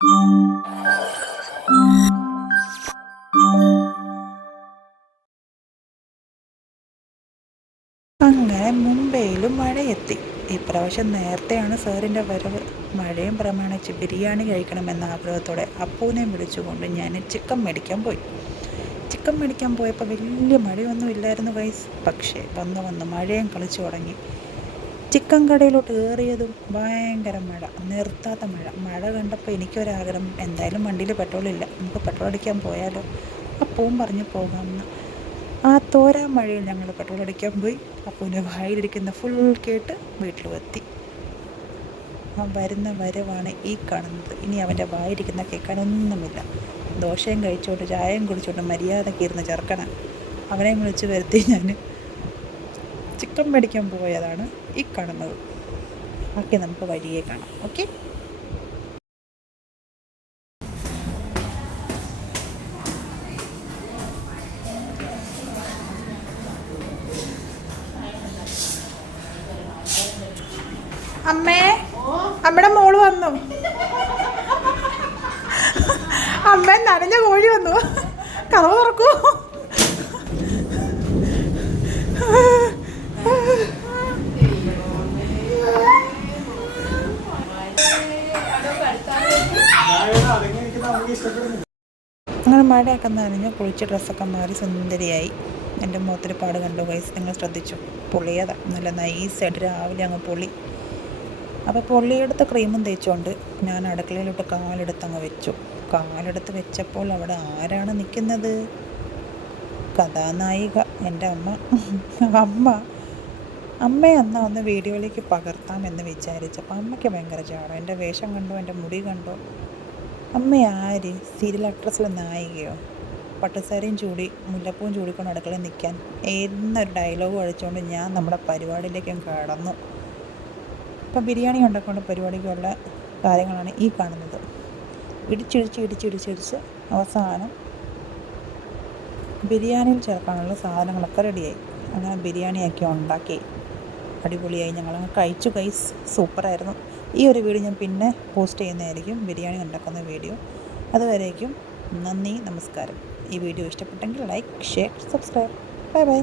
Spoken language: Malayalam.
അങ്ങനെ മുംബൈയിലും മഴയെത്തി. ഇപ്രാവശ്യം നേരത്തെയാണ് സാറിൻ്റെ വരവ്. മഴയും പ്രമാണിച്ച് ബിരിയാണി കഴിക്കണമെന്ന ആഗ്രഹത്തോടെ അപ്പൂനെ വിളിച്ചുകൊണ്ട് ഞാൻ ചിക്കൻ മേടിക്കാൻ പോയി. ചിക്കൻ മേടിക്കാൻ പോയപ്പോൾ വലിയ മഴയൊന്നും ഇല്ലായിരുന്നു ഗൈസ്. പക്ഷേ വന്ന് മഴയും കളിച്ചു തുടങ്ങി. ചിക്കൻ കടയിലോട്ട് കയറിയതും ഭയങ്കര മഴ, നിർത്താത്ത മഴ. മഴ കണ്ടപ്പോൾ എനിക്കൊരാഗ്രഹം, എന്തായാലും വണ്ടിയിൽ പെട്രോളില്ല, നമുക്ക് പെട്രോൾ അടിക്കാൻ പോയാലോ. അപ്പവും പറഞ്ഞു പോകാമെന്ന്. ആ തോരാ മഴയിൽ ഞങ്ങൾ പെട്രോൾ അടിക്കാൻ പോയി. അപ്പൂൻ്റെ വായിലിരിക്കുന്ന ഫുൾ കേട്ട് വീട്ടിലും എത്തി. ആ വരുന്ന വരവാണ് ഈ കാണുന്നത്. ഇനി അവൻ്റെ വായിരിക്കുന്ന കേൾക്കാനൊന്നുമില്ല. ദോശയും കഴിച്ചുകൊണ്ട് ചായയും കുടിച്ചുകൊണ്ട് മര്യാദയ്ക്ക് ഇരുന്ന് ചെറുക്കണം. അവനെ വിളിച്ച് വരുത്തി ഞാൻ ചിക്കൻ മേടിക്കാൻ പോയതാണ് ഈ കാണുന്നത്. ബാക്കി നമുക്ക് വഴിയേ കാണാം. ഓക്കെ. അമ്മേ, അമ്മയുടെ മോള് വന്നു. അമ്മ നനഞ്ഞ കോഴി വന്നു. കഥവ് തുറക്കൂ. അങ്ങനെ മഴയൊക്കെ നനഞ്ഞ് കുളിച്ച് ഡ്രസ്സൊക്കെ മാറി സുന്ദരിയായി. എൻ്റെ മുഖത്തിൽ പാട് കണ്ടു ഗൈസ്, നിങ്ങൾ ശ്രദ്ധിച്ചു? പൊള്ളിയതാ, നല്ല നൈസായിട്ട് രാവിലെ അങ്ങ് പൊള്ളി. അപ്പോൾ പൊള്ളിയെടുത്ത് ക്രീമും തേച്ചുകൊണ്ട് ഞാൻ അടുക്കളയിലോട്ട് കാലെടുത്തങ്ങ് വെച്ചു. കാലെടുത്ത് വെച്ചപ്പോൾ അവിടെ ആരാണ് നിൽക്കുന്നത്? കഥാനായിക, എൻ്റെ അമ്മ. അമ്മയെന്നാ ഒന്ന് വീഡിയോയിലേക്ക് പകർത്താമെന്ന് വിചാരിച്ചപ്പോൾ അമ്മയ്ക്ക് ഭയങ്കര ചാടം. എൻ്റെ വേഷം കണ്ടോ, എൻ്റെ മുടി കണ്ടോ? അമ്മ ആര്? സീരിയൽ ആക്ട്രസിലെ നായികയോ? പട്ടുസാരിയും ചൂടി മുല്ലപ്പൂവും ചൂടിക്കൊണ്ട് അടുക്കളയിൽ നിൽക്കാൻ എന്നൊരു ഡയലോഗ് അടിച്ചുകൊണ്ട് ഞാൻ നമ്മുടെ പരിപാടിയിലേക്കും കടന്നു. ഇപ്പം ബിരിയാണി ഉണ്ടാക്കേണ്ട പരിപാടിക്കുള്ള കാര്യങ്ങളാണ് ഈ കാണുന്നത്. ഇടിച്ചിടിച്ച് അവസാനം ബിരിയാണിയിൽ ചേർക്കാനുള്ള സാധനങ്ങളൊക്കെ റെഡിയായി. അങ്ങനെ ബിരിയാണിയൊക്കെ ഉണ്ടാക്കി അടിപൊളിയായി ഞങ്ങളങ്ങ് കഴിച്ചു ഗൈസ്. സൂപ്പറായിരുന്നു. ഈ ഒരു വീഡിയോ ഞാൻ പിന്നെ പോസ്റ്റ് ചെയ്യുന്നതായിരിക്കും, ബിരിയാണി ഉണ്ടാക്കുന്ന വീഡിയോ. അതുവരേക്കും നന്ദി, നമസ്കാരം. ഈ വീഡിയോ ഇഷ്ടപ്പെട്ടെങ്കിൽ like, share, subscribe. Bye bye.